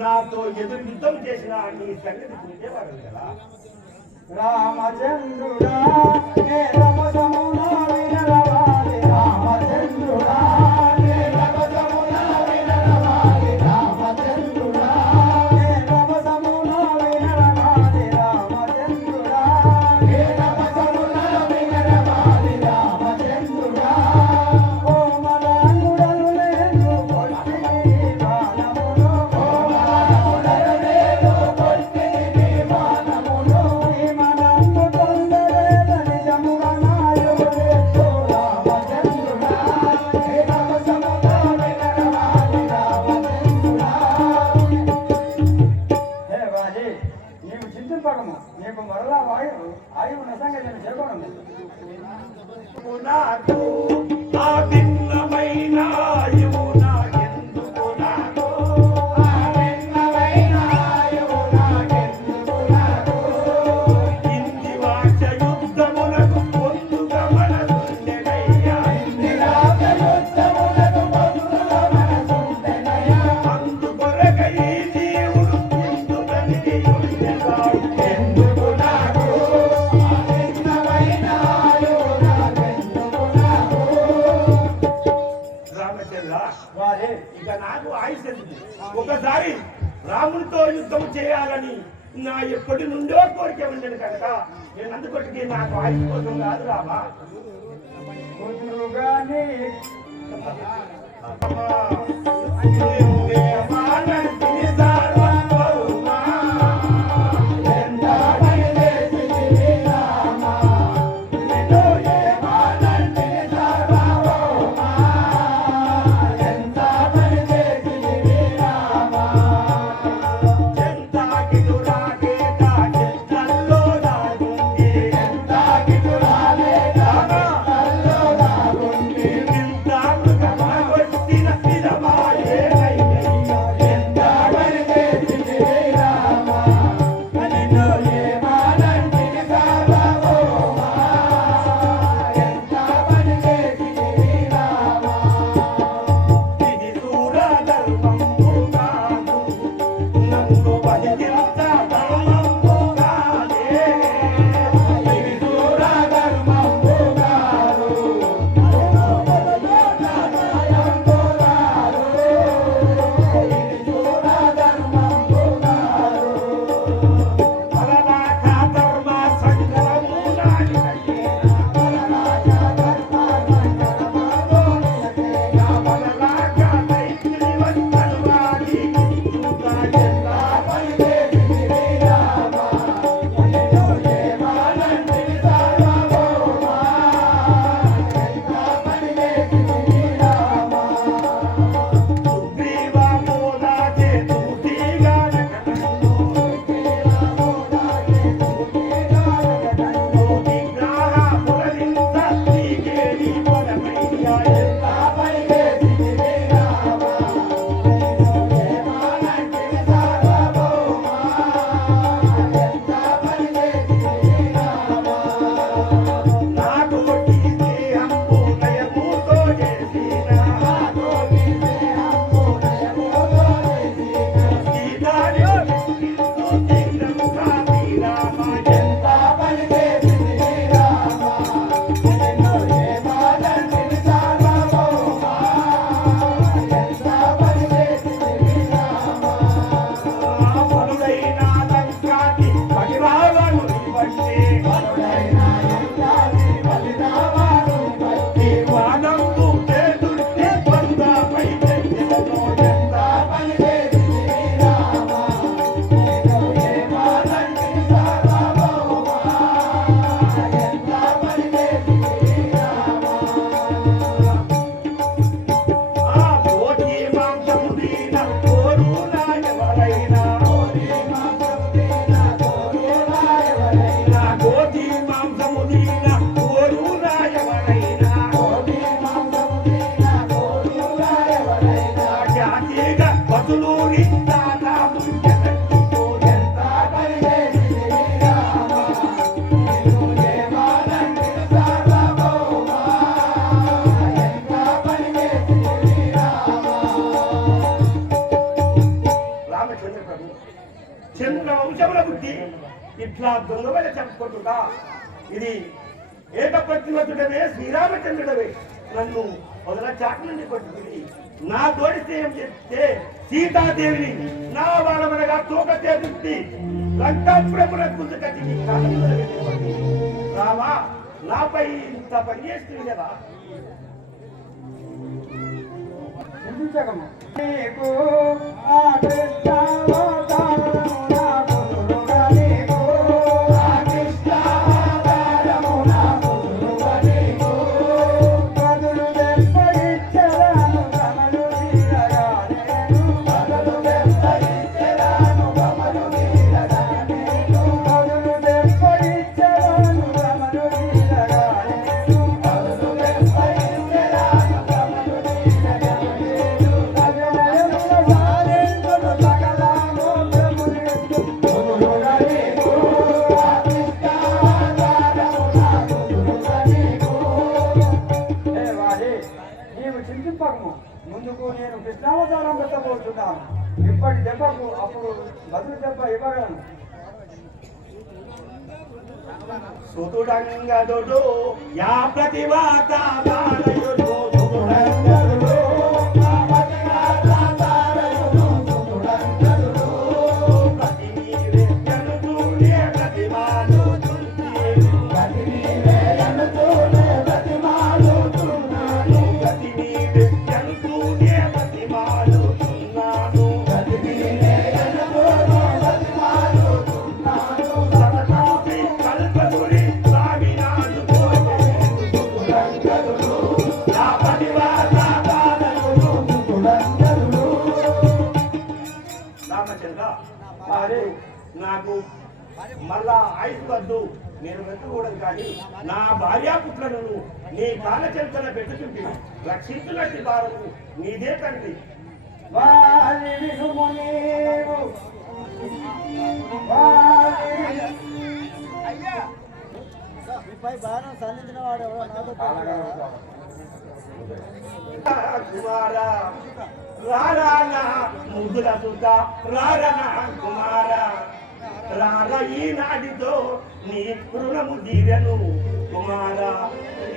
నాతో ఎదురు యుద్ధం చేసిన నీ సంగతి చూసేవాడు కదా రామచంద్రుడా రమసమునా వినరవాలి రామచంద్రుడా రమసమునా వినరవాలి రామచంద్రుడా రమసమునా వినరవాలి రామచంద్రుడా రమసమునా వినరవాలి రామచంద్రుడా కోమలాంగుడలు లేదు కొట్టిని బాణములు కోమలాంగుడలు లేదు కొట్టిని బాణములు మనము పొందలేదు నిజముగా నాయుడు రామచంద్రుడా రమసమునా వినరవాలి రామచంద్రుడా హే వాజీ నీవు చింతింపకము నీకు మరలా ఆయువు నిజంగా నేను చేరుకోను నాకు ఆ భిన్నమైన ఆయువు నాకెందుకు నాకు ఆ భిన్నమైన ఆయువు నాకెందుకు నాకు ఇంది వాచ యుద్ధమునకు పొందుగా మనసుండెనయ్యా ఇంది వాచ యుద్ధమునకు పొందుగా మనసుండెనయ్యా అందుకొరకై దేవుడు ఇందుకని ఉండెగాడు ఎందుకు నాకు ఆ భిన్నమైన ఆయువు నాకెందుకు నాకు రామచంద్ర వారే ఇక నాకు ఆయుష్ ఎందుకు? ఒకసారి రామునితో యుద్ధం చేయాలని నా ఎప్పటి నుండో కోరిక ఉండను కనుక నేను అందుకొట్టి నాకు ఆయుష్ కోసం కాదు రామా కుదురుగాని శ్రీరామచంద్ర ప్రభు చంద్ర వంశముల బుద్ధి ఇట్లా దొంగవల చెప్పుకుంటుగా ఇది ఏకప్రతిమతుడవే శ్రీరామచంద్రుడవే నన్ను మొదల చాటు నుండి కొట్టుకుని నా తోడి సేయం చేస్తే సీతాదేవిని నా బాలమనగా తోక చేతి లంకాపురమున గుంజుకట్టి నీ కాలంలో రామా నాపై ఇంత పని చేస్తుంది కదా చింతించకము నీకు ఆ కృష్ణావతారము నాకు గురువుగా నీకు ఆ కృష్ణావతారము నాకు గురువుగా నీకు కదులు వెంబడించెదను గమలు తీరగా నేను కదులు వెంబడించెదను గమలు తీరగా నేను కదులు వెంబడించెదను గమలు తీరగా నేను కదులు వెంబడించెదను గమలు తీరగా ముందుకు నేను కృష్ణావతారం పెట్టబోతున్నాను. ఇప్పటి దెబ్బకు అప్పుడు బదులు దెబ్బ ఇవ్వగలను. సుతుడంగదుడు యా ప్రతివాత బాలయుడు సుతుడంగదుడు యా ప్రతివాత బాలయుడు సుతుడంగదుడు ప్రతి నీవేను చూడే ప్రతిమాను చుంటి ప్రతి నీవేను చూడే ప్రతిమాను చున్నాను ప్రతి నీవేను చూడే ప్రతిమాను చున్నాను ప్రతి నీవేను చూడే ప్రతిమాను చున్నాను సతతాపి కల్పతుడి సాగినాడు సుతుడంగదుడు యా ప్రతివాత బాలయుడు సుతుడంగదుడు. రామచంద్ర అరే నాకు మళ్ళా ఆయుష్ వద్దు, నేను వెతుకోవడం కానీ నా భార్యాపుత్రులను నీ కాలచెంతన పెట్టుకుంటే రక్షించున్నట్టు భారము నీదే తండ్రి. వాలి వినుము నీవు వాలి పై బాణం సంధించిన వాడు ఎవరో నాతో కుమార రారా నా ముద్దుల సుత రారా నా కుమార రార ఈనాటితో నీ రుణము తీరను కుమార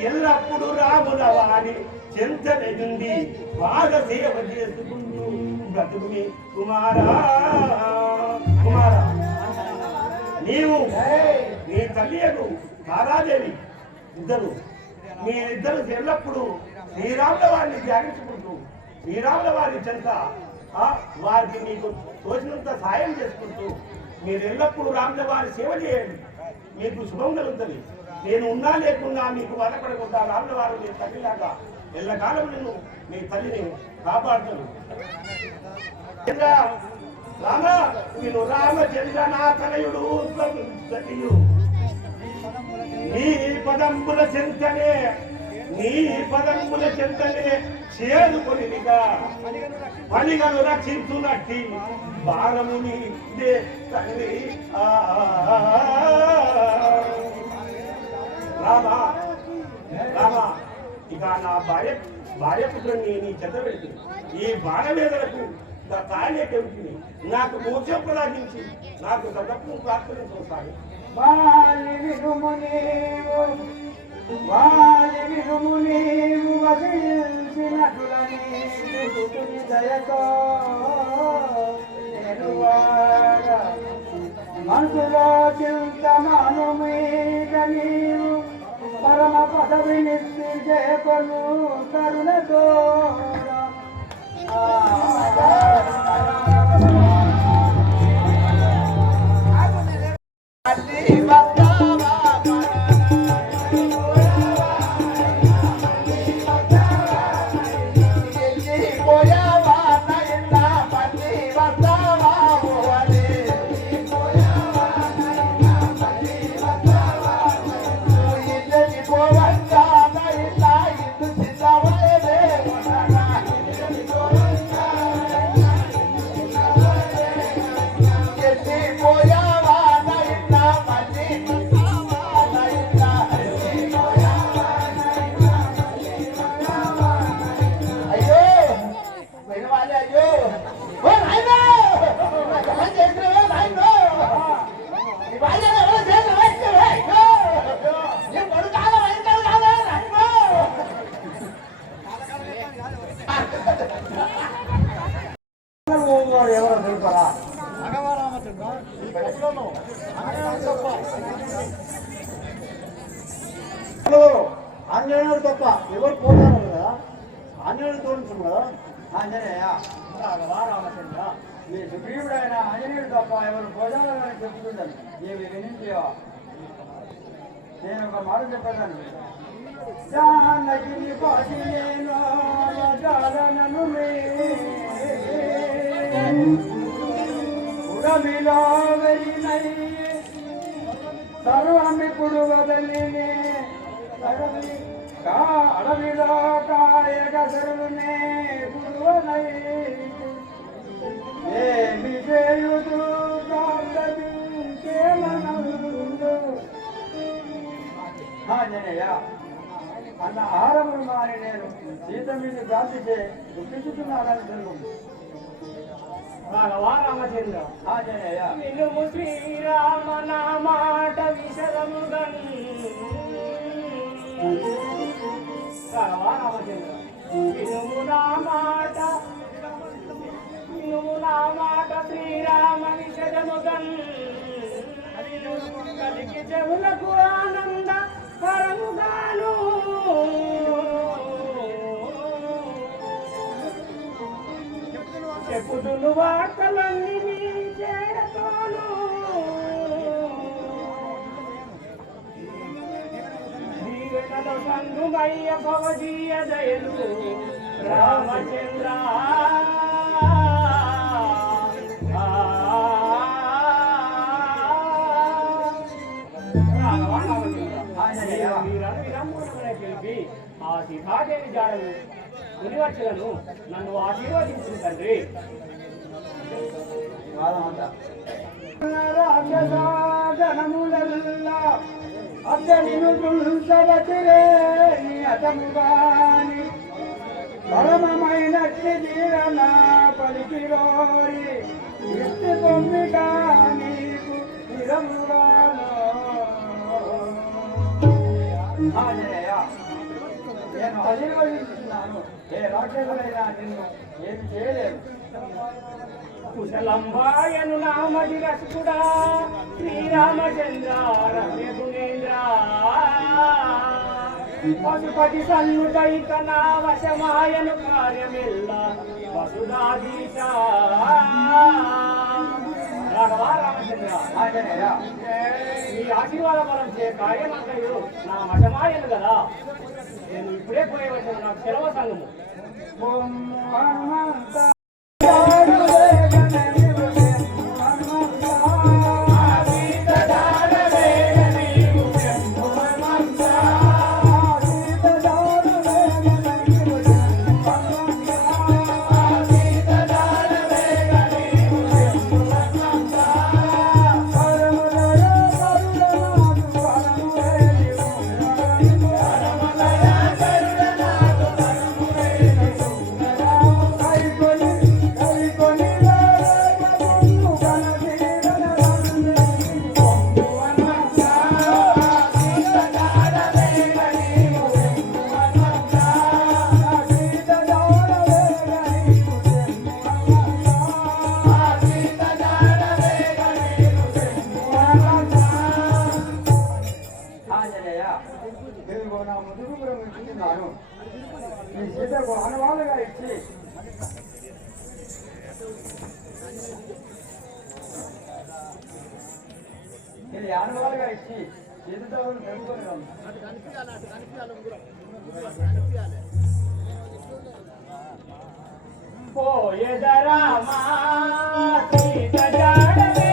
ఎల్లప్పుడు రాముల వారి చెంతనెదుంది పాద సేవ చేసుకుంటూ బ్రతుకుని కుమారా కుమార నీవు నీ తల్లియకు తారాదేవి ఇద్దరు మీరిద్దరు ఎల్లప్పుడు శ్రీరాముల వారిని ధ్యానించుకుంటూ శ్రీరాముల వారి చెంత వారికి మీకు తోచినంత సాయం చేసుకుంటూ మీరు ఎల్లప్పుడూ రాముల వారి సేవ చేయండి, మీకు శుభం కలుగుతుంది. నేను ఉన్నా లేకున్నా మీకు బాధపడకుండా రాముల వారు మీ తల్లిలాగా ఎల్లకాలం నిన్ను మీ తల్లిని కాపాడుతాను. రామ నేను రామచంద్ర నా తనయుడు నీ పదంబుల చెంతనే చేరుకొనిగా పనిగను రక్షించునట్టి భారముని తండ్రి. రామా రామా ఇక నా భార్యపుత్రుని నీ చెంత పెట్టి ఈ బాణవేదలకు తాళేకెవిటిని నాకు మోక్షం ప్రదానించి నాకు తగ్గపు ప్రార్థించాలి. వాలి వినుము నీవు వాలి వినుము నీవు వదిలించినటులని సుతుని దయతో నేను వాడా మనసులో చింతమాను మీద నీవు పరమ పదవిని చేపను కరుణతో ఎవరో తెలుపరా? ఆంజనేయుడు తప్ప ఎవరు పోతారు కదా, ఆంజనేయుడు తోడించు కదా. ఆంజనేయ రామచంద్ర, ఈ సుగ్రీవుడైన ఆంజనేయుడు తప్ప ఎవరు భోజనాలని చెప్తుండదు. ఏమి వినింటివా? నేను ఒక మాట చెప్పాను. జానకి పాటిలేను జాలనను ఉడమిలో వెళ్ళినై సర్వమిప్పుడు వదలినే అడవిలో కాయక సరునే పురువనై ఏమి చేయుదు ఆంజనేయ అన్న ఆహారములు మారి నేను సీత మీద గాంధిచే దుఃఖిస్తున్నానని తెలుగు. రామచంద్ర ఆంజనేయ వినుము శ్రీరామ నా మాట విశదముగన్ రామచంద్ర వినుము నా మాట శ్రీరామ విశదముగన్ కలిగి చెవులకు ఆనంద పరముగాను చెప్పుదులు వార్తలన్నీ మీ చేరతోను దీవెనలో సంగుమయ్య భవదీయ దయలు రామచంద్ర తెలిపి ఆ సీతాదేవి జాడలు మునివచ్చలను నన్ను ఆశీర్వదించు తండ్రి. రాజసాగనములల్లా అతనిను దుల్సరతిరే అతముగాని పరమమైనట్టి జీవన పలికిరోరి ఇష్టి పొమ్మిగా నీకు చిరముగాను. ఆంజనేయ నేను ఆశీర్వదిస్తున్నాను. ఏ రాక్షసులైనా నిన్ను ఏమి చేయలేరు. కుశలంబాయను నామది రసుకుడా శ్రీరామచంద్ర రమ్య గుణేంద్ర పశుపతి సన్నుదైక నా వశమాయను కార్యమిల్ల వసుధాధీశ రామచంద్ర ఆంజనేయ ఈ ఆశీర్వాద బలం చే కార్యమంతయు నా వశమాయను కదా. నేను ఇప్పుడే పోయేవచ్చిన నాకు సెలవు సంగము. నా ముందుకు ప్రవేశిస్తున్నాను. ఈ సీతకు అనువాలుగా ఇచ్చి ఇది అనువాలుగా ఇచ్చి సీతతో తెలుసుకొని పోయేదరామా సీత జాడవే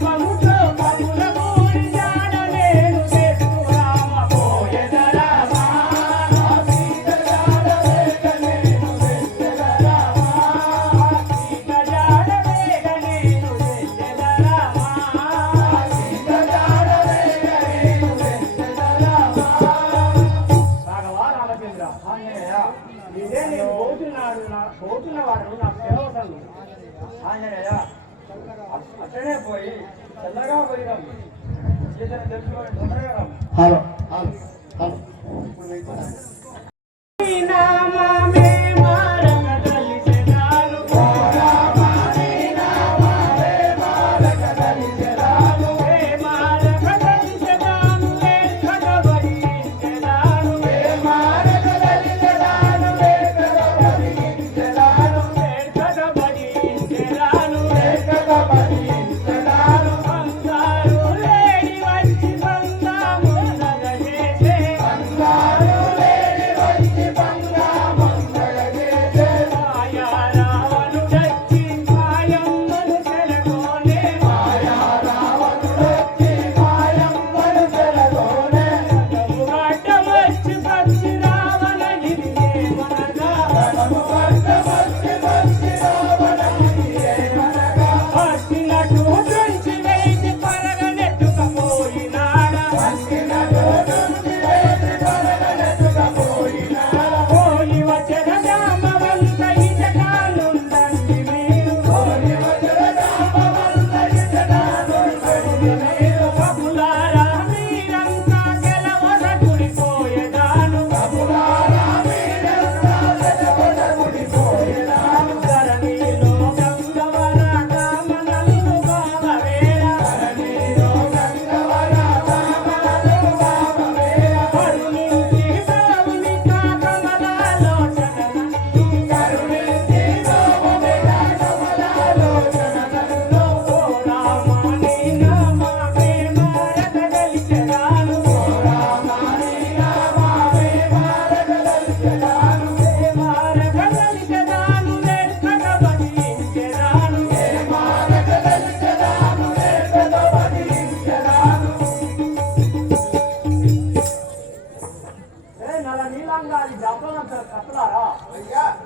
Vamos అట్లనే పోయి చల్లగా పోయినాం చేతన తెలుసుకొని తొందరగా రాము. హలో హలో హలో ఇప్పుడు నామమే మారక కలిసెదారు నామమే మారక కలిసెదారు ఏ మారక కలిసెదారు ఏ కడబడించెదారు ఏ మారక కలిసెదారు ఏ కడబడించెదారు ఏ కడబడించెదారు ఏ కడబడించెదారు బంగారు లేడి వచ్చి బంగాము నగజేసే బంగారు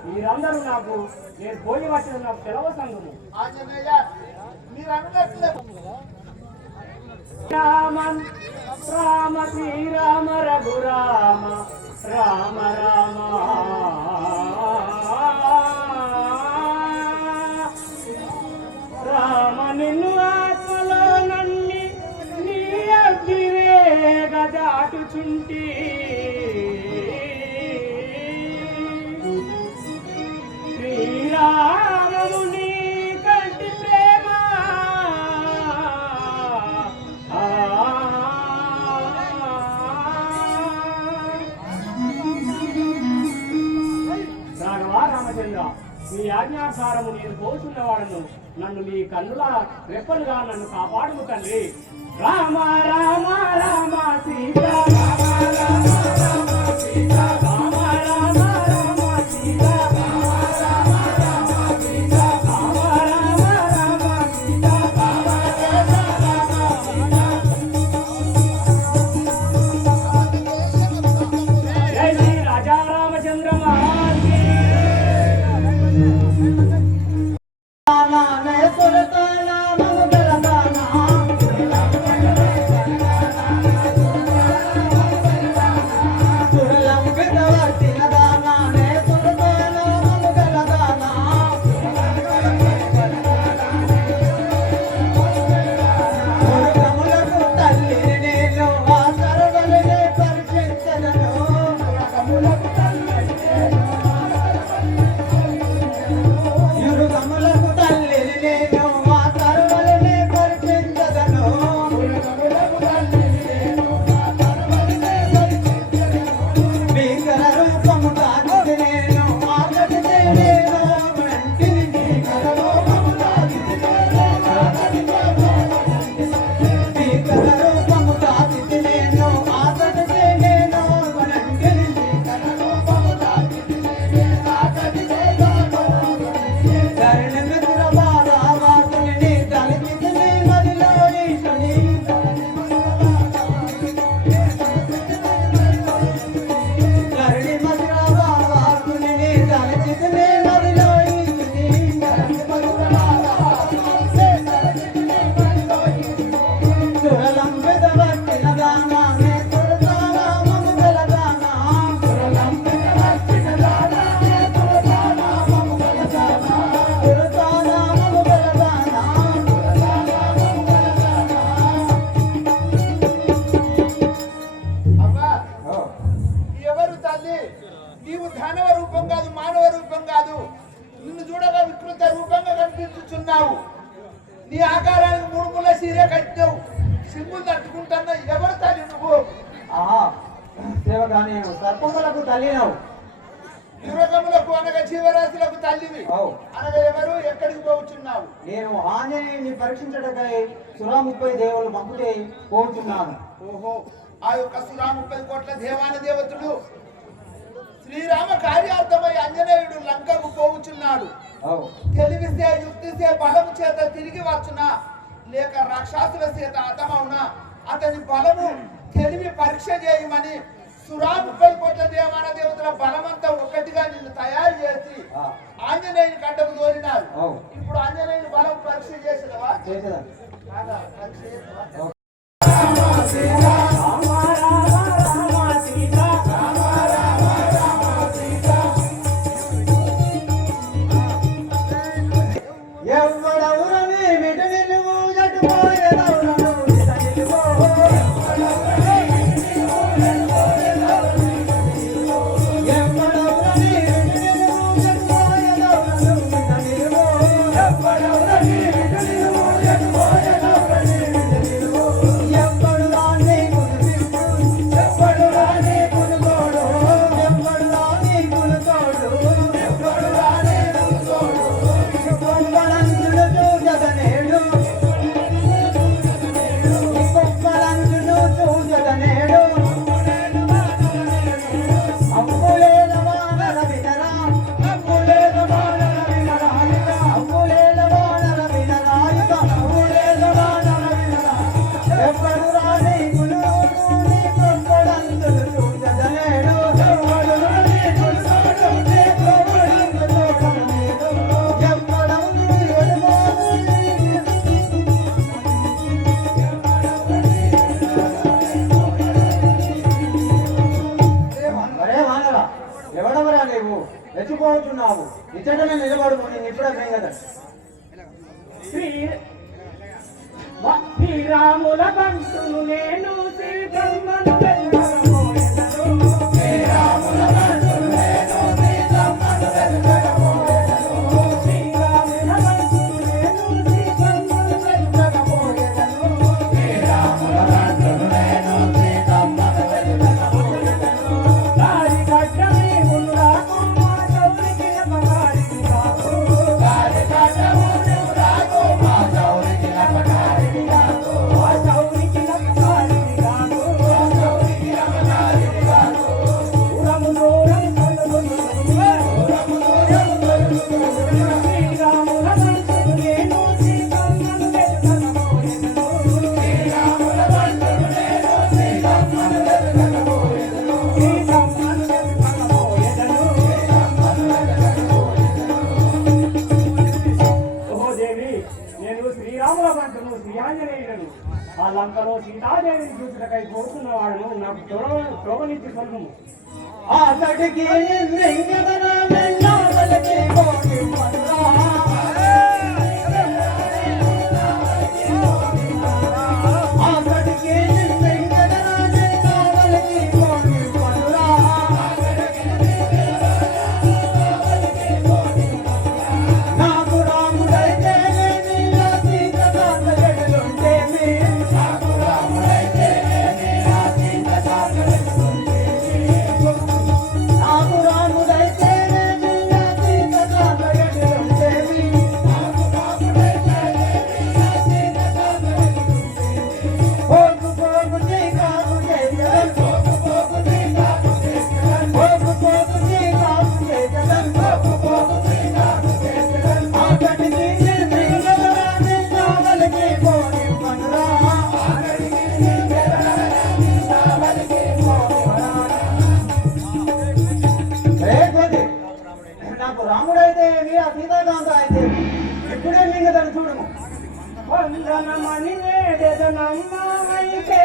మీరందరూ నాకు నేను పోయి వచ్చిన నాకు సెలవు సంఘము రామన్ రామ శ్రీరామ రఘురామ రామ రామ రామ నిన్ను ఆత్మలో నన్ని నీ అగ్గివేగ దాటుచుంటి శ్రీరాముని కంటి ప్రేమ రాఘవా రామచంద్ర మీ ఆజ్ఞాసారము నేను పోచున్నవాడను నన్ను మీ కన్నుల రెప్పలుగా నన్ను కాపాడుము తండ్రి రామ రామ రామ సీతా రామ రామ రామ సీతా రామ రామ రామ సీతా Thank you. చీర కట్టావు సింగులు తట్టుకుంటున్నా ఎవరు తల్లి నువ్వు? ఆహా సేవగా నేను సర్పములకు తల్లినవు. యువకములకు అనగా జీవరాశులకు తల్లివి అవు. అనగా ఎవరు ఎక్కడికి పోవచ్చున్నావు? నేను ఆంజనేయుని పరీక్షించటకై 30 దేవుళ్ళు పంపితే పోతున్నాను. ఓహో, ఆ యొక్క 30 కోట్ల దేవాన దేవతలు శ్రీరామ కార్యార్థమై ఆంజనేయుడు లంకకు పోవుచున్నాడు. తెలివిస్తే యుక్తిస్తే బలము చేత తిరిగి వచ్చునా లేక రాక్షసుల చేత హతమవునా అతని బలము తెలివి పరీక్ష చేయమని 30 కోట్ల దేవాన దేవతల బలమంతా ఒక్కటిగా నిన్ను తయారు చేసి ఆంజనేయుని గడ్డకు తోలినారు. ఇప్పుడు ఆంజనేయుని బలం పరీక్ష చేసినవా? రెచ్చిపోతున్నావు. ఇచ్చటనే నిలబడు. నేను ఇప్పుడే కదా శ్రీరాముల బంటును నేను శ్రీబ్రహ్మను ఆ లంకలో సీతాదేవిని చూసుటకై పోతున్న వాడును నాకు త్రోవనిచ్చి స్వర్గము అతడికి రాముడైతే ఏమి ఆ సీతాకాంత అయితే ఇప్పుడే మింగదని చూడము. వందనమని వేదనమ్మైతే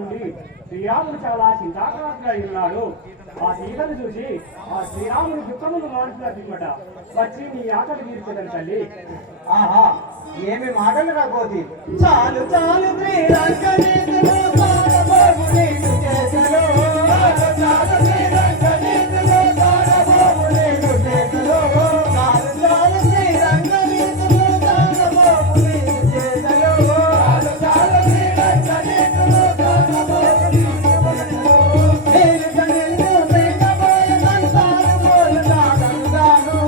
నుండి శ్రీరాముడు చాలా చింతాక్రాంతుడై ఉన్నాడు. ఆ సీతను చూసి ఆ శ్రీరాముడు దుఃఖమును మారుతున్నమాట వచ్చి నీ ఆకలి తీర్చేదని తల్లి. ఆహా, ఏమి మాటలు రాబోతి. చాలు చాలు శ్రీరంగ నీతిలో తారబోవు నీకు చేసెలో. చాలు చాలు శ్రీరంగ నీతిలో తారబోవు నీకు చేసెలో. చాలు చాలు శ్రీరంగ నీతిలో తారబోవు నీకు చేసెలో. చాలు చాలు శ్రీరంగ నీతిలో తారబోవు నీకు చేసెలో. ఏలుగ నిన్ను మింగబోయే సంసార పోలు రాగలుగాను.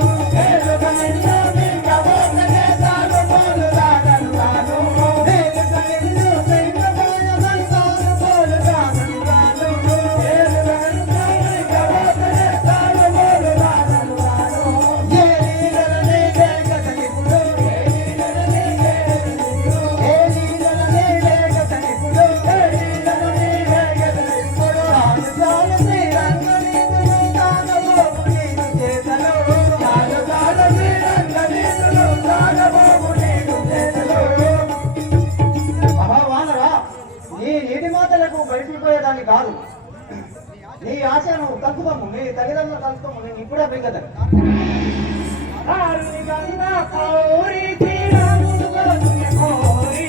ఏలుగ నిన్ను మింగబోయే సంసార పోలు రాగలుగాను. ఏలుగ నిన్ను మింగబోయే సంసార పోలు రాగలుగాను. ఏలుగ నిన్ను మింగబోయే సంసార పోలు రాగలుగాను. ఏ లీలల నీవే గతనిపుడు. ఏ లీలల నీవే గతనిపుడు. ఏ లీలల నీవే గతనిపుడు. ఏ లీలల నీవే గతనిపుడు. చాలు చాలు శ్రీరంగ నీతిలో తారబోవు నీకు చేసెలో. చాలు చాలు శ్రీరంగ నీతిలో తారబోవు నీకు చేసెలో. వానరా, నీ నీటి మాటలకు బయటిపోయేదాన్ని కాదు. నీ ఆశను కలుపుతాము, నీ తల్లిదండ్రులు కలుపుతాము. నేను ఇప్పుడే బిగ్గదని దారుని గంగా పౌరి శ్రీరాముడు కోరుకునే కోరి.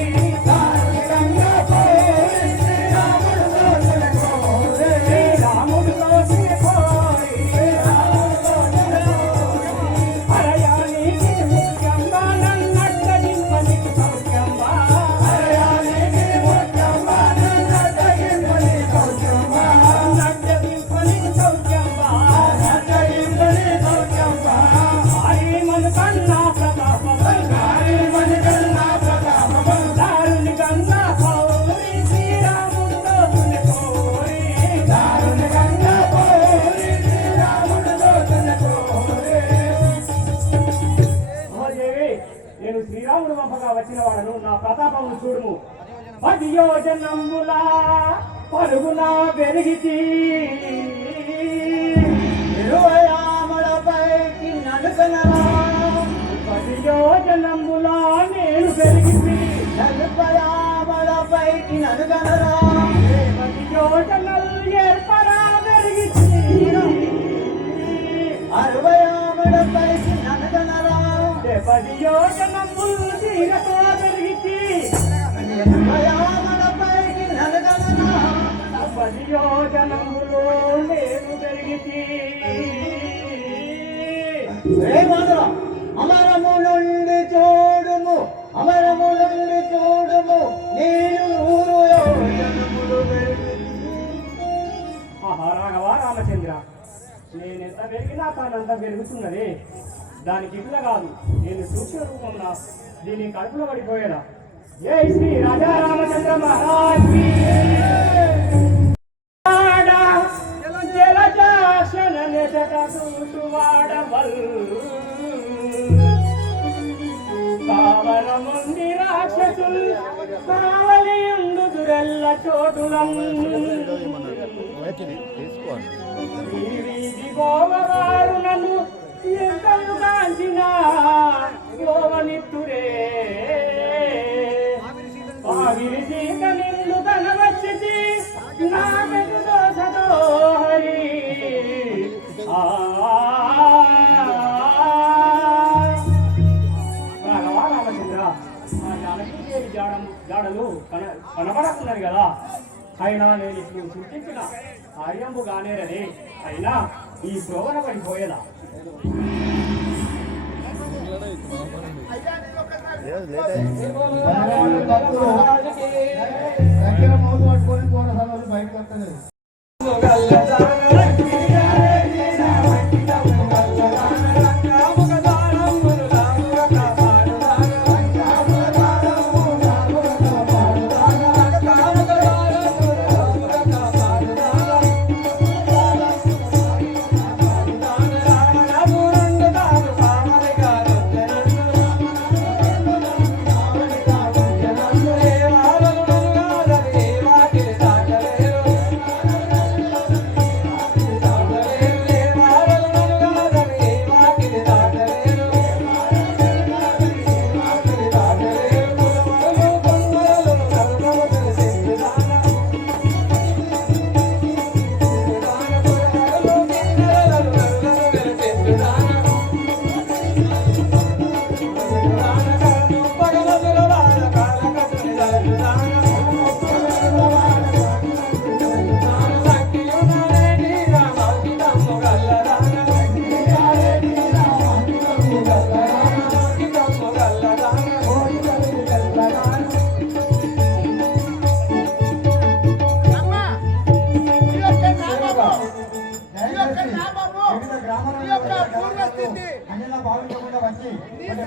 దారుని గంగా పౌరి శ్రీరాముడు కోరుకునే కోరి. శ్రీరాముడు కోరుకునే కోరి. అరయానికి ముఖ్యంగా నన్నట్టగింపనికి సౌఖ్యంగా. అరయానికి ముఖ్యంగా నన్నట్టగింపని సౌఖ్యంగా. నట్టగింపనికి సౌఖ్యంగా. నట్టగింపని సౌఖ్యంగా. హరిమను కన్నా ప్రతాపం. హరిమను కన్నా ప్రతాపం. దారుని గంగా పౌరి శ్రీరాముడు కోరుకునే కోరి. దారుని గంగా పౌరి శ్రీరాముడు కోరుకునే కోరి. మహాదేవి, నేను శ్రీరాముడు పంపగా వచ్చిన వాడను. నా ప్రతాపమును చూడుము. 10 యోజనములా పరుగునా పెరిగితి. 20 ఆమడపైకి నడుకనరా. 10 యోజనములా నేను పెరిగితి. 40 ఆమడపైకి నడుకనరా. 10 యోజనలు ఏర్పరా పెరిగితి. 60 ఆమడపైకి నడుకనరా. 10 యోజనములు తీరతో పెరిగితి. 80 ఆమడపైకి నడుకనరా. 10 యోజనములు నేను పెరిగితి. రేమానురా, అమరము నుండి చూడుము, అమరము నుండి చూడుము. నేను 100 యోజనములు పెరిగింది. ఆహా రాఘవ రామచంద్ర, నేనెంత పెరిగినా తానంత పెరుగుతున్నది. దానికి ఇట్లా కాదు, నేను సూక్ష్మ రూపంలో దీని కడుపులో పడిపోయేదా. జై శ్రీ రాజా రామచంద్ర మహారాజ్ కీ జలజాక్షణ నెజట చూసువాడవల్. కావలముంది రాక్షసులు కావలియుండు దురెల్ల చోటులం. ఈ వీధి గోవవారు నన్ను ఎంతలు కాంచినా గోవనిత్తురే. ఆవిరి సీత నిన్ను కనవచ్చితి నాకెదు దోషతో హరి. రాఘవ రామచంద్ర, ఆ జానకీదేవి జాడలు కనబడకున్నది కదా. అయినా నేను ఇప్పుడు సూచించిన కార్యంబు గానేరని. అయినా ఈ శోభన పడిపోయేదా. దగ్గర మౌతు పట్టుకొని పోరాసాలు బయటకు వస్తలేదు.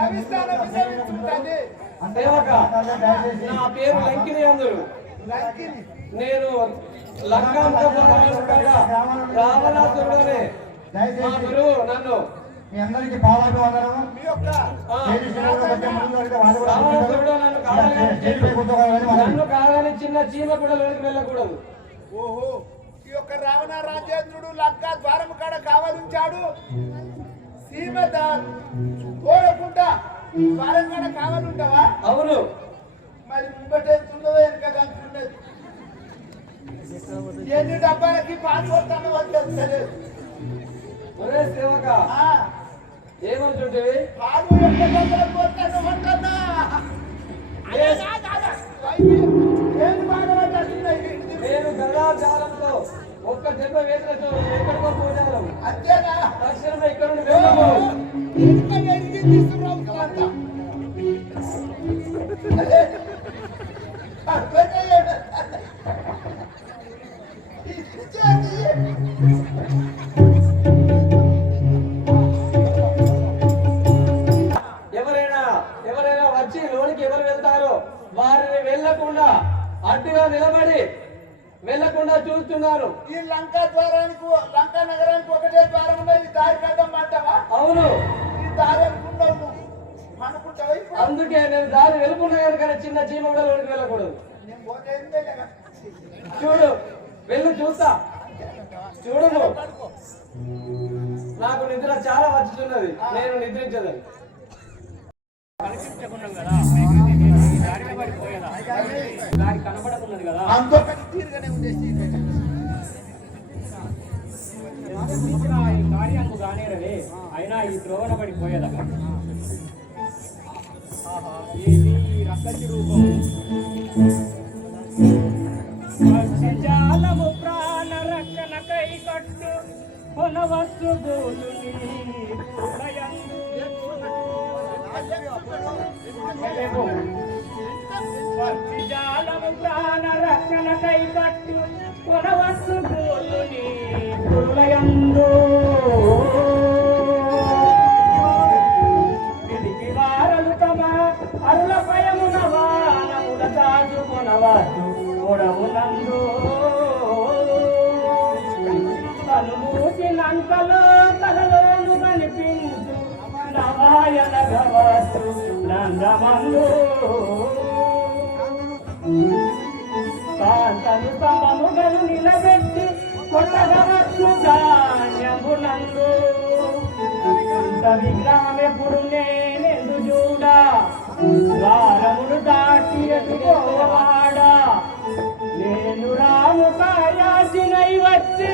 అవిస్తానం వినవిస్తుంటండి. సేవక నా పేరు లంకిని అందరు లంకిని నేను రావణాసురుడనే మా గురువు నన్ను మీ అందరికి పావాలు అందరము మీ యొక్క రావణాసురుడు నన్ను కాదని నన్ను కాదని చిన్న చీమ కూడా లోనికి వెళ్ళకూడదు. ఓహో ఈ యొక్క రావణ రాజేంద్రుడు లంకా ద్వారము కాడ కావాలించాడు. సీమ కోరకుండా ద్వారం కాడ కావాలుంటావా? అవును. మరి ముంబటే తుండో వెనక కంటున్నది. ఎన్ని డబ్బాలకి పాలు కొడతాను వచ్చేస్తలేదు. ఒరే సేవక ఏమంటుంటివి? పాలు ఎంత డబ్బాలు కొడతాను అంటున్నా. ఏంది బాధపడుతున్నాయి? నేను గదాచారంతో ఒక్క దెబ్బ వేసిన ఎక్కడికో పోయాను. అంతేనా? తక్షణమే ఇక్కడ నుండి వెళ్ళము. ఎంత ఎరిగి తీసుకురావు అంతా. అదే ఎవరైనా వచ్చి లోనికి ఎవరు వెళ్తారో వారిని వెళ్ళకుండా అడ్డుగా నిలబడి వెళ్ళకుండా చూస్తున్నారు. ఈ లంకా ద్వారానికి లంకా నగరానికి ఒకటే ద్వారం ఉన్నది. దారి కట్టం అంటావా? అవును. ఈ దారి అనుకున్నావు నువ్వు అనుకుంటావా? అందుకే నేను దారి వెళ్ళకుండా కానీ చిన్న చీమ కూడా లోనికి వెళ్ళకూడదు. నేను పోతే ఏందే కదా. చూడు వెళ్ళి చూస్తా. చూడు నువ్వు. నాకు నిద్ర చాలా వచ్చుతున్నది. నేను నిద్రించదని కనిపించకున్నాం కదా, దారిలో పడిపోయేదా, దారి కనపడకున్నది కదా. అంతొకటి తీరుగానే ఉండేసి కార్యంపు కానేరవే అయినా ఈ త్రోవన పడిపోయేదా. ఏది రక్కసి రూపం జాలము ప్రాణ రక్షణకై కట్టు కొనవచ్చు గోలు జాలము ప్రాణ రక్షణకై కట్టు కొనవచ్చు గోలు పులయందు విధికి వారలు తమ అరుల భయమున వానముల దాచుకొనవచ్చు పొడవునందు తను మూసినంతలో తలలోను కనిపించు నవాయన గవచ్చు నందమందు కాంతను సమముగలు నిలబెట్టి కొట్టగవచ్చు ధాన్యమునందు ఇంత విగ్రహమెప్పుడు నేనెందు చూడా ద్వారమును దాటి ఎదుకోవాడా నేను రాము కార్యాసినై వచ్చి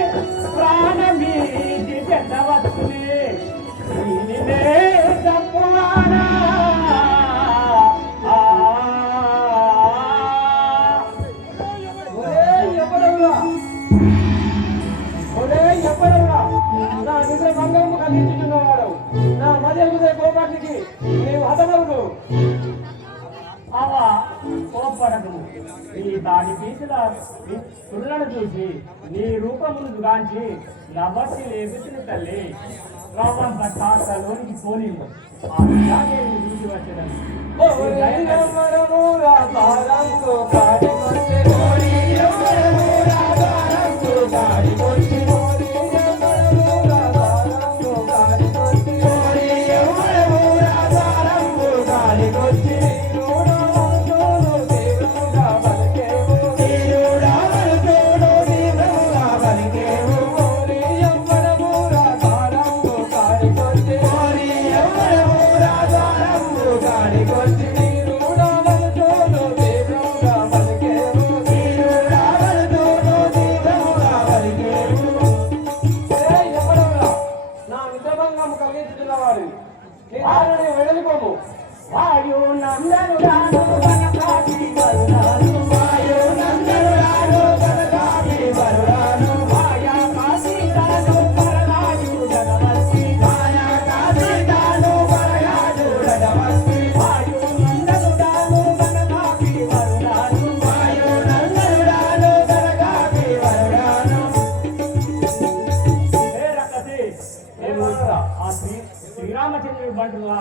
ప్రాణమీది పెట్టవచ్చునే దీనినే తప్పువాడా నా నిద్ర భంగము కలిగించుతున్నవాడు నా మధ్య హృదయ కోపానికి నీవు హతమవుడు. అవా కోపడదు. నీ దాని పీసుల పుల్లను చూసి నీ రూపమును గాంచి నవ్వసి లేపుతున్న తల్లి రవ్వం పట్టాలోనికి పోనివ్వు. ఆ విధానే నీటి వచ్చేదని Thank you.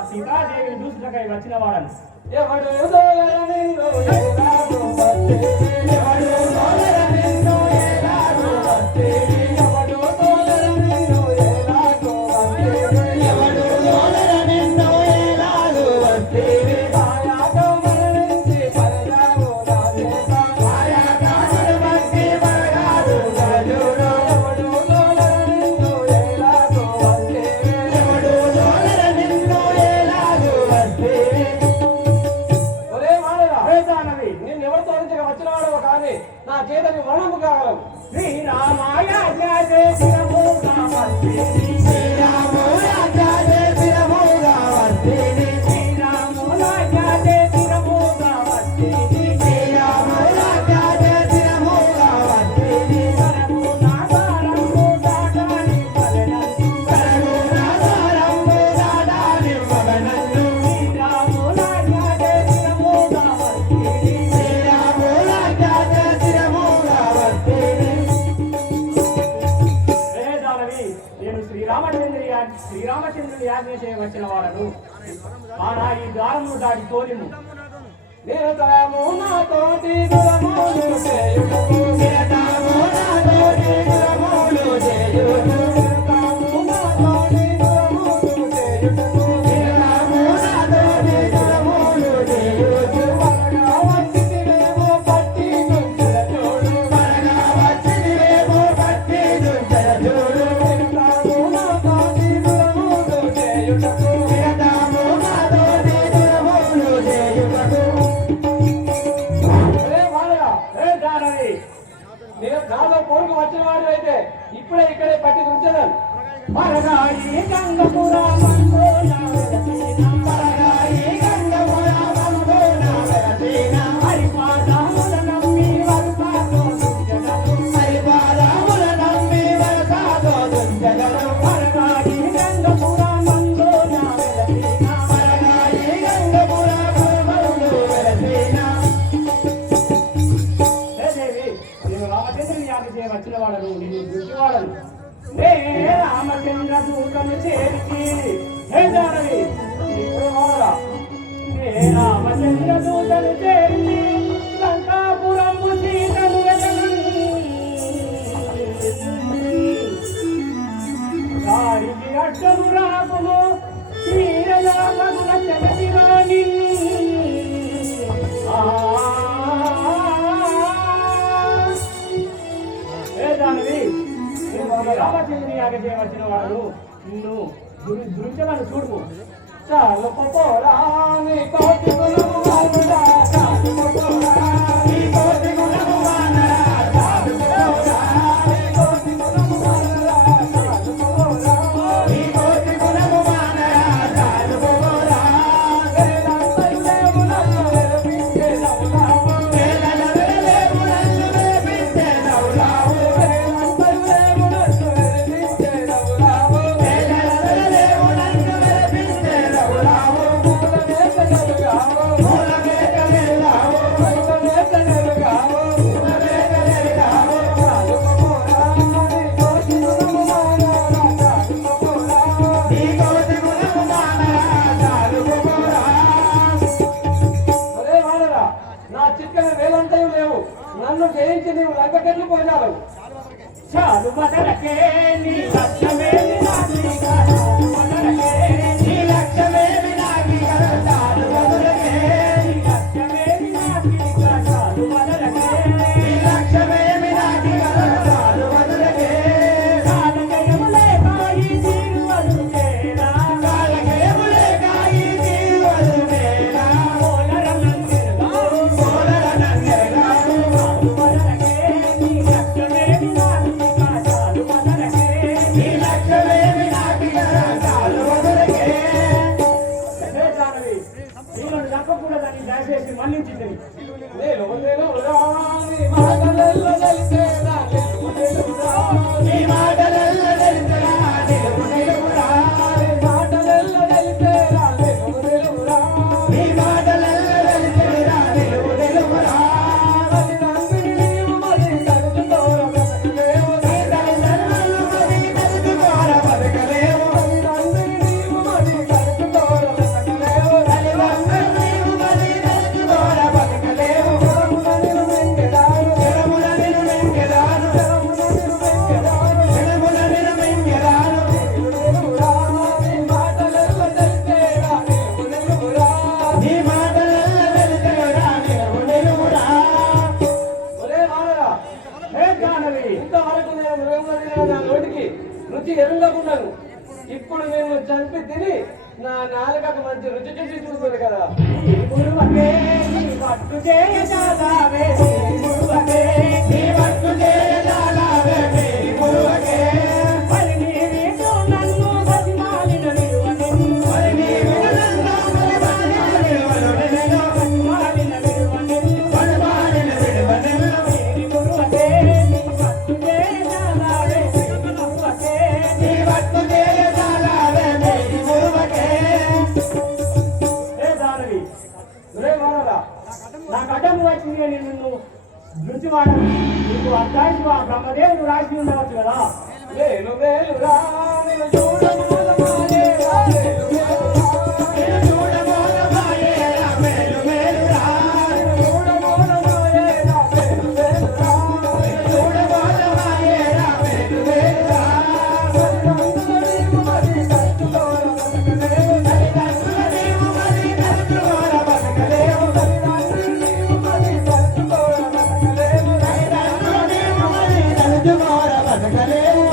సీతాదేవిని చూసుటకై వచ్చిన వాడను. ఎవడు దోలర నిన్ను ఎలాగో వస్తేవి, ఎవడు దోలర నిన్ను ఎలాగో వస్తేవి, ఎవడు దోలర నిన్ను ఎలాగో వస్తేవి, ఎవడు దోలర నిన్ను ఎలాగో వస్తేవి, మాయాతో మరణించి పరగావు నా దేశ, మాయాతో మరణించి పరగావు నా జోడు, ఎవడు దోలర నిన్ను ఎలాగో వస్తేవి, ఎవడు దోలర నిన్ను ఎలాగో వస్తేవి. నిన్నెవరితో వచ్చినవాడో కానీ నా చేతని వనము కాగలవు. శ్రీరామచంద్రుని యాజ్ఞ చేయవచ్చిన వాడను. మానా ఈ ద్వారము దాటి తోలిము. నిరతము నాతోటి దురములు చేయుటకు, నిరతము నాతోటి దురములు చేయుటకు, నిరతము నాతోటి దురములు చేయుటకు, నిరతము నాతోటి దురములు చేయుటకు, పరగా వచ్చితివేమో పట్టి దుంచల చూడు, పరగా వచ్చితివేమో పట్టి దుంచల చూడు, నిరతము నాతోటి దురములు చేయుటకు, నిరతము నాతోటి దురములు చేయుటకు. నేను నాలో కోరిక వచ్చిన వాడు అయితే ఇప్పుడే ఇక్కడే పట్టి ఉంచదాను. మరగాయి గంగపురామంలో నా వెలసిన, మరగాయి గంగపురామంలో నా వెలసిన, హరిపాదముల నమ్మి వరసాతో దుంజగను, హరిపాదముల నమ్మి వరసాతో దుంజగను, మరగాయి గంగపురామంలో నా వెలసిన, మరగాయి గంగపురామంలో వెలసిన. నేను రామచంద్రుని యాగ చేయవచ్చిన వాడను, నేను దృష్టివాడను. రే రామచంద్ర దూతను చేరికి, హే జానవి రామచంద్ర దూతను చేరి లంకాపురము సీతను దారికి అడ్డము రాకుము శ్రీరమగుణ జగతిరాని. రామచంద్రుని యాగ చేయవచ్చిన వాడు నిన్ను దృశ్యలను చూడు. చాలు పోరా నీ కోటి గుణము వానురా, చాలు పోరా నీ కోటి గుణము వానురా, చాలు పోరా నీ కోటి గుణము వానురా, చాలు పోరా నీ కోటి గుణము వానురా, చాలు పోరా. వేలంతయులేవు నన్ను వెలిపించే నవ్వులావు, వేలంతయులేవు నన్ను వెలిపించే నవ్వులావు, వేలంతయులేవు నన్ను వెలిపించే నవ్వులావు, వేలంతయులేవు నన్ను వెలిపించే నవ్వులావు. మూల మేక నెలుగావు, మూల మేక నెలుగావు, మూల మేక నెలుగావు, మూల మేక నెలుగావు, చాలు పోరా నీ కోటి గుణము వానురా, చాలు పోరా నీ కోటి గుణము వానురా, చాలు పోరా. ఒరే వానరా, నా చిక్కన వేలంతయు లేవు, నన్ను జయించి నీవు లంకకెళ్ళి పోయినావు. చాలు బదలకే నీ లక్ష్యమేమి నాకిగా, చాలు బదలకే నీ లక్ష్యమేమి నాకిగా, చాలు వదలకే, నీ లక్ష్యమేమి నాకిగా, చాలు బదలకే నీ లక్ష్యమేమి నాకిగా, చాలు వదలకే. కాలకయములే కాయి తీరు అదుకేరా, కాలకేములే కాయి తీరువదునేలా, కోలర నందెరగావు, కోలర నందెరగావు, చాలు బదలకే నీ లక్ష్యమేమి నాకిగా, చాలు బదలకే నీ లక్ష్యమేమి నాకిగా, ఇంతవరకు నేను మృగంలో నా నోటికి రుచి ఎరుగకున్నాను. ఇప్పుడు నేను చంపి తిని నా నాలుకకు మంచి రుచి చూసి చూస్తుంది కదా. నాకు అడ్డము వచ్చింది నిన్ను రుచి వాడను. నీకు అర్థానికి బ్రహ్మదేవుడు రాసి ఉండవచ్చు కదా. వేలు వేలు రా నిన్ను చూడమోదమాయే రా, వేలు వేలు రా నిన్ను చూడమోదమాయే రా, వేలు వేలు రా నిన్ను చూడమోదమాయే రా, వేలు వేలు రా నిన్ను చూడమోదమాయే రా, వేలు వేలు రా. తల్లిదండ్రుల నీవు మరి కట్టుకోర బతకలేవు, తల్లిదండ్రుల నీవు మరి కట్టుకోర బతకలేవు, తల్లిదండ్రుల నీవు మరి కట్టుకోర బతకలేవు, తల్లిదండ్రుల నీవు మరి కట్టుకోర బతకలేవు.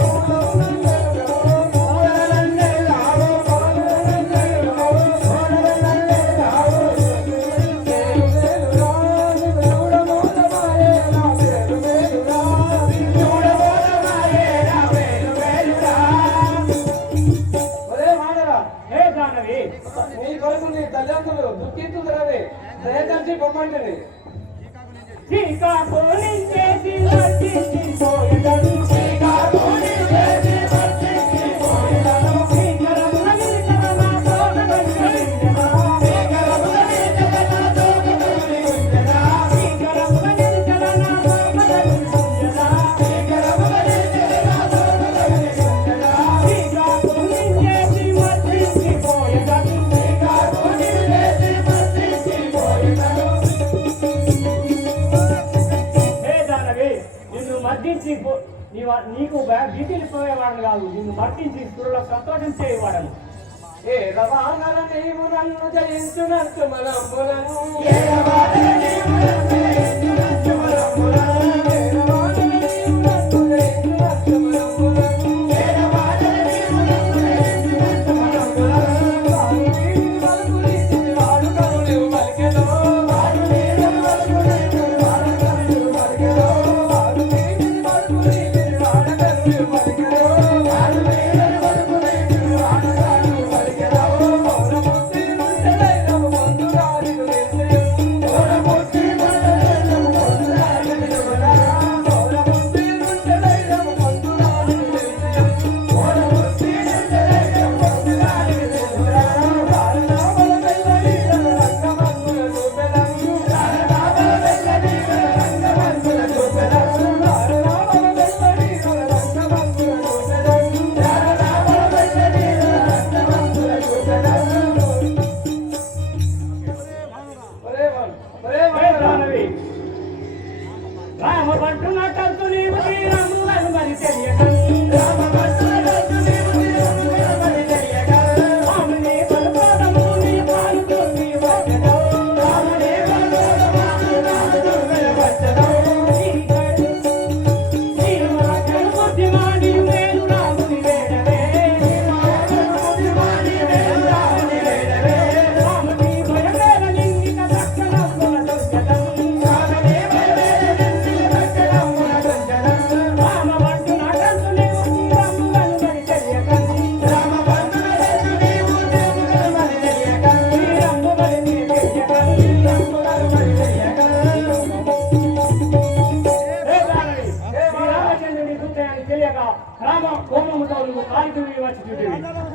నీ కొరకు నీ తల్లిదండ్రులు దుఃఖించుదరని దయచేసి పొమ్మంటుంది. నీకు బీపీలు పోయేవాడు కాదు, నిన్ను మర్తించి స్కూల్లో సంతోషం చేయవాడను. ఏ రవాణల నీవు నన్ను జయించునట్టు మనంబులను,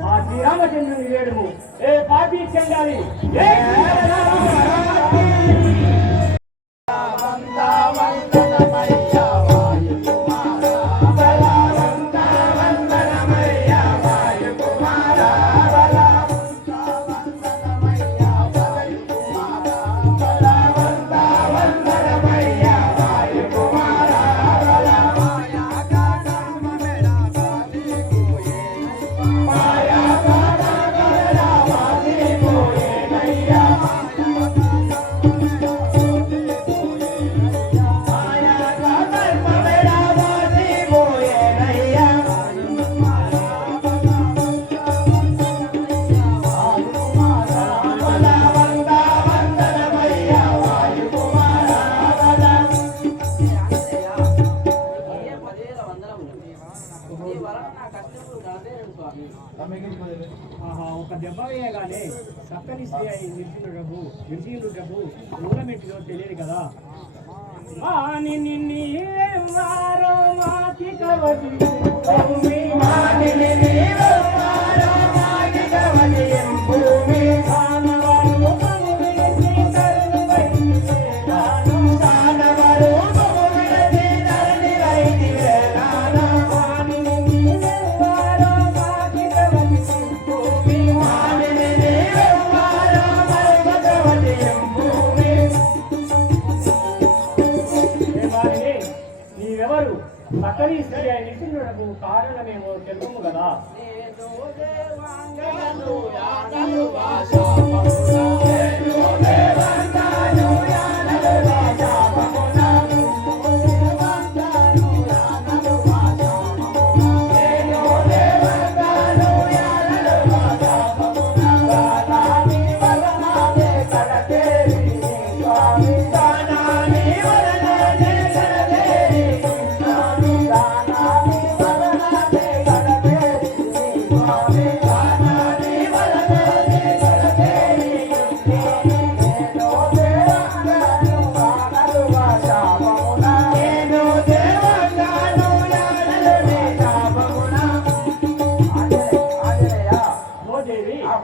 ఆ శ్రీరామచంద్రుని వేడుము. ఏ పాపి చెందాలి మాయా వలన నా కష్టములు నెరవేరడు స్వామి. ఆహా, ఒక దెబ్బ వేయగానే చక్కని స్త్రీ అయి నిర్జీనుడకు మూలమెట్టిలో తెలియదు కదా. మాని నీవారో మాతి కవటి భూమి, మాని నీవారో మాతి కవటి భూమి, సానవరు భూమికి తరలి వైదివే నాను, సానవరు భూమికి తరలి వైదివే నాను. మాని నీవారో మాతి కవటి భూమి, మాని నీవారో మాతి కవటి భూమి. నీవెవరు? సకలి స్త్రీ నిపుణులకు కారణమేమో తెలుపు కదా.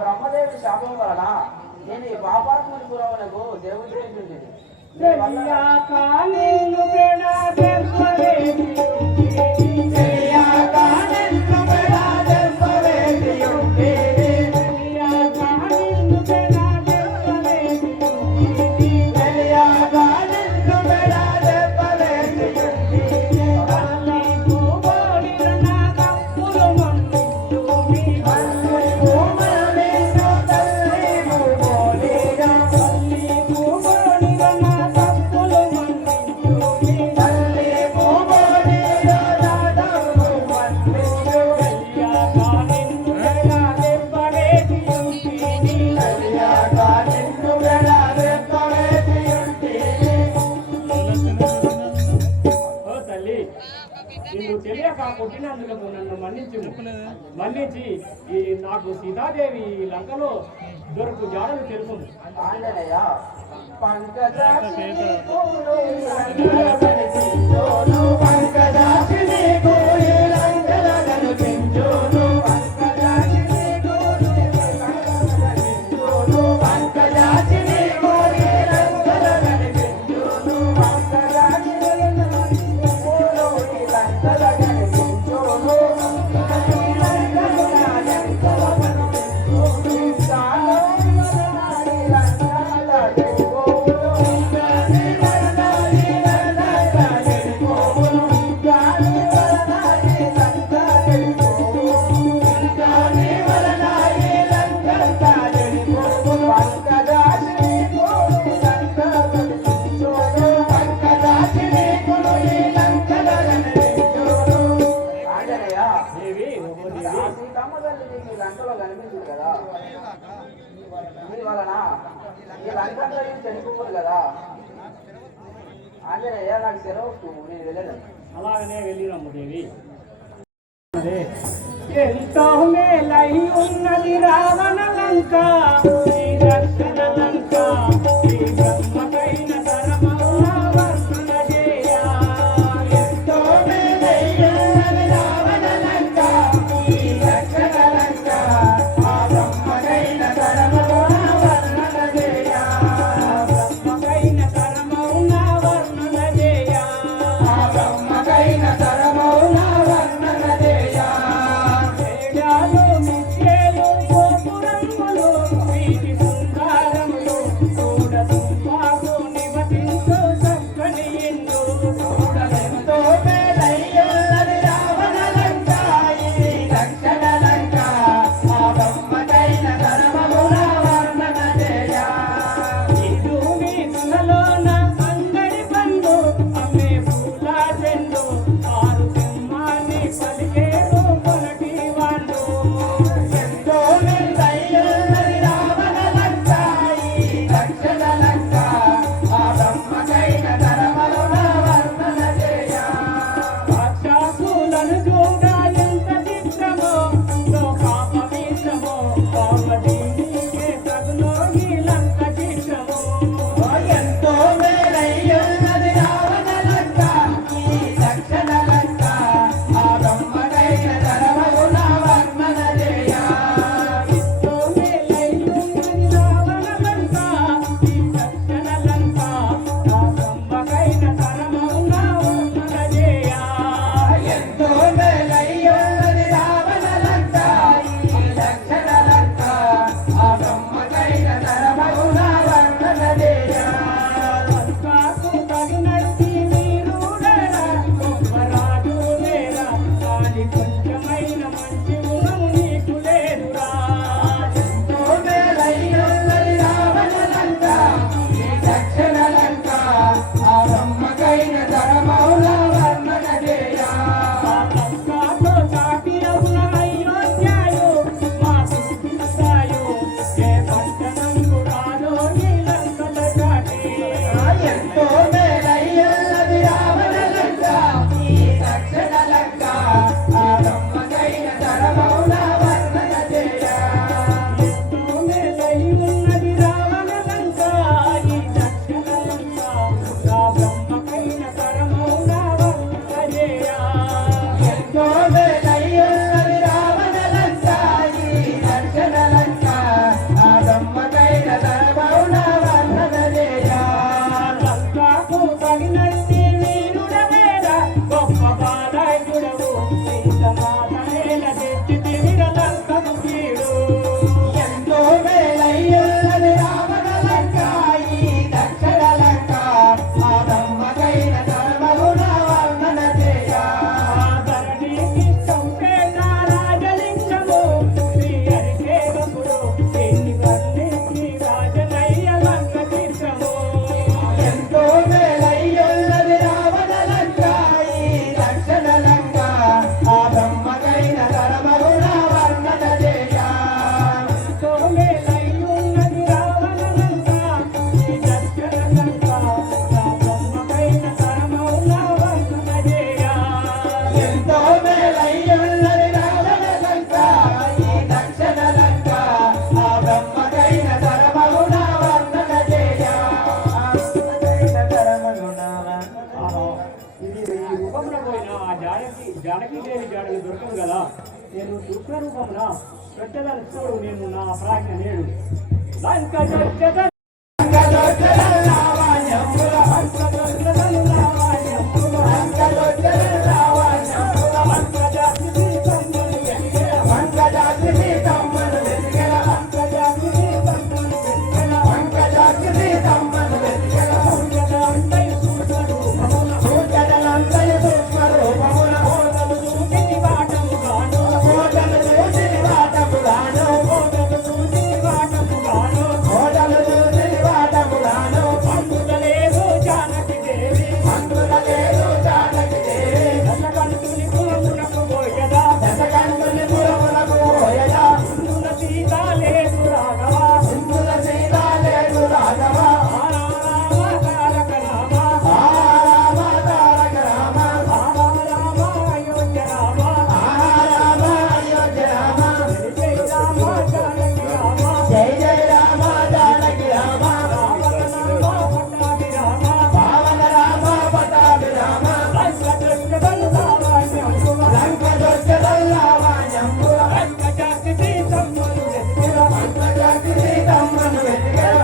బ్రహ్మదేవుడి శాపం వలన నేను ఈ పాపాత్మని పురవనకు దేవుడి చేసింది. పుట్టినందుకు నన్ను మన్నించి ఈ నాకు సీతాదేవి లంకలో దొరకు జాడలు తెలుసు. ఆంజనేయ పంకజాక్షి లంకలో కనిపించింది కదా, మీ వలన ఈ లంకంలో చనిపోకూడదు కదా. ఆంజనేయ నాకు సెలవు, నేను వెళ్ళను. అలాగనే వెళ్ళినమ్ము దేవి. ఎంతో మేలై ఉన్నది రావణ లంక, శ్రీ దక్షిణ లంక, శ్రీ బ్రహ్మకైన తరమౌన వర్ణన చేయ. ఎంతో మేలై ఉన్నది రావణ లంక, శ్రీ దక్షిణ లంక, ఆ బ్రహ్మకైన తరమౌన వర్ణన చేయ. బ్రహ్మకైన తరమౌన వర్ణన చేయ, ఆ బ్రహ్మకైన తరమౌన వర్ణన చేయ. వేదాలు మిథ్యలు గోపురములు వీటి సుందర ఎంతో మేలయ్యున్నది రావణ లంక ఈ దక్షిణ లంక ఆ బ్రహ్మకైన ధర్మగుణ వర్ణన చేయ లంకకు తగినట్టి వీరుడేరా గొప్పరాజు లేరా కానీ కొంచెమైన మంచి గుణము నీకు లేదురా ఎంతో మేలయ్యున్నది రావణ లంక ఈ దక్షిణ లంక ఆ బ్రహ్మకైన ధర్మగుణ వర్ణన చేయ లంకతో సాటి అవున అయోధ్యయు మా సుఖిస్తాయు ఏ పట్టణంకు రాదో ఈ లంకల చాటి ఎంతో మేలయ్యున్నది రావణ లంక ఈ దక్షిణ లంక ఆ బ్రహ్మకైన ధర్మగుణ వర్ణన చేయ ఎంతో మేలైనది రావణ లంక ఈ దక్షిణ లంక ఆ బ్రహ్మకైన కరమౌన వర్ణజేయ ఎంతో మేలయ్యున్నది రావణ లంక ఈ దక్షిణ లంక ఆ బ్రహ్మకైన ధర్మగుణ వర్ణన చేయ లంకకు తగినట్టి వీరుడవేరా గొప్ప బాలయుడవు సీతమాతనేల తెచ్చితివిర లంకకు కీడు ఎంతో మేలయ్యున్నది రావణ లంక ఈ దక్షిణ లంక ఆ బ్రహ్మకైన ధర్మగుణ వర్ణన చేయ ధరణికి చంపేట రాజలింగము శ్రీ హరికేవకుడు ఎన్ని వర్ణించి రాజనయ్య లంక తీర్థము ఎంతో మేలయ్యున్నది రావణ లంక ఈ దక్షిణ లంక ఆ బ్రహ్మకైన ధర్మగుణ వర్ణన చేయ ఎంతో మేలైయున్నది రావణ లంక ఈ దక్షిణ లంక ఆ బ్రహ్మకైన కరమౌన వర్ణజేయ ఎంతో మేలయ్యున్నది రావణ లంక ఈ దక్షిణ లంక ఆ బ్రహ్మకైన ధర్మగుణ వర్ణన చేయ ఆహా, ఇది ఈ రూపంలో పోయిన ఆ జానకీదేవి జాడలు దొరకదు కదా నేను సూక్ష్మ రూపమున పెట్టదలుచుకోడు నేను నా ప్రాజ్ఞ నేడు లంక జొచ్చెద లావణ్యముల లంక జొచ్చెదను లావణ్యముల వంకలొచ్చెదల లావణ్యముల వంకజాతి సీతమ్మను వెతికెల వంకజాతి సీతమ్మను వెతికెల వంకజాతి సీతమ్మను వెతికెల వంకజాతి సీతమ్మను వెతికెల వంకజాంతయు సూక్ష్మరూపమున సూచనలంతయు సూక్ష్మ రూపమున కోటలు చూచిని వాటముగాను కోటలు చూసిని వాటముగాను కోటలు చూచిని వాటముగాను కోటలు చూసిని వాటముగాను పండుగలేదు జానకి దేవి అందుల లేదు జానకి దేవి దశకంఠుని కులమునకు పోయదా దశకంఠుని పురములకు పోయగా ఇందుల సీత లేదు రాఘవ ఇందుల సీత లేదు రాఘవ రామ తారక రామ రామ తారక రామ రామ అయోధ్య రామ రామ అయోధ్య రామ జై రామ జానకి రామ జై జై రామ జానకి రామ పావన రామ పట్టాభి రామ పావన రామ పటాభి రామ లంకజొచ్చెదను లావణ్యముల లంకదొచ్చెదల లావణ్యముల వంకజాతి సీతమ్మను వెతికెల వంకజాతి సీతమ్మను వెతికెల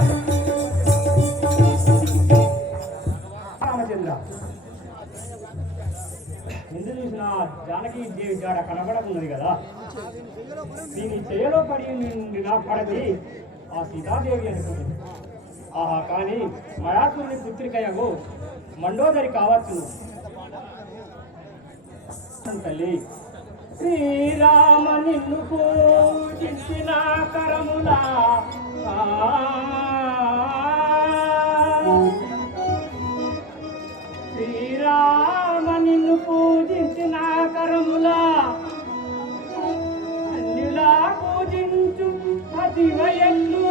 రామచంద్ర ఎందు చూసిన జానకి దేవి జాడ కనబడకున్నది కదా దీని చేయలో పడి నిండిన పడది ఆ సీతాదేవి అనుకుంది ఆహా కానీ మయాసుని పుత్రికయగు మండోదరి కావచ్చు తల్లి శ్రీరామ నిన్ను పూజించిన కరములా శ్రీరామ నిన్ను పూజించిన కరములా అన్యులా పూజించు అతివయట్లు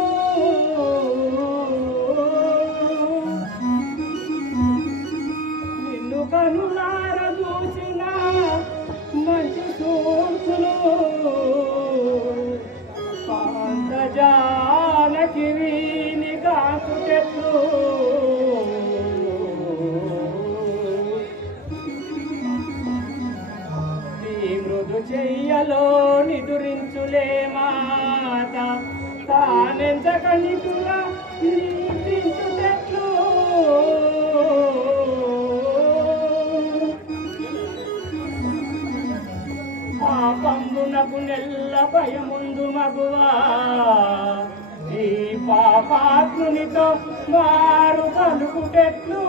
నిన్ను కనులార చూసిన మంచి సూర్చులు పాంతజానకి వీని కాసుటెట్లు మృదు చెయ్యలో నిదురించులే మాత తానెంత కనికులా నిద్రించుటెట్లు పాపంబునకు నెల్ల భయముందు మగువా ఈ పాపాత్మునితో మారు పలుకుటెట్లు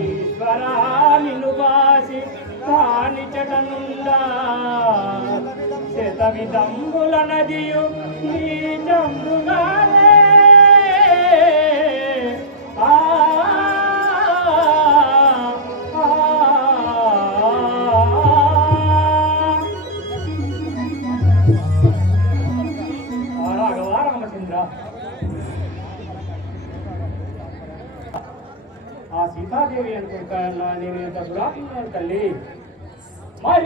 ఈశ్వరానిను బాసి కానిచటనుండా శతవిధంబుల నదియు నీచంబుగానే రామచంద్ర ఆ సీతాదేవి అనుకుంటా నేను ఎంత దురాత్మ తల్లి మరి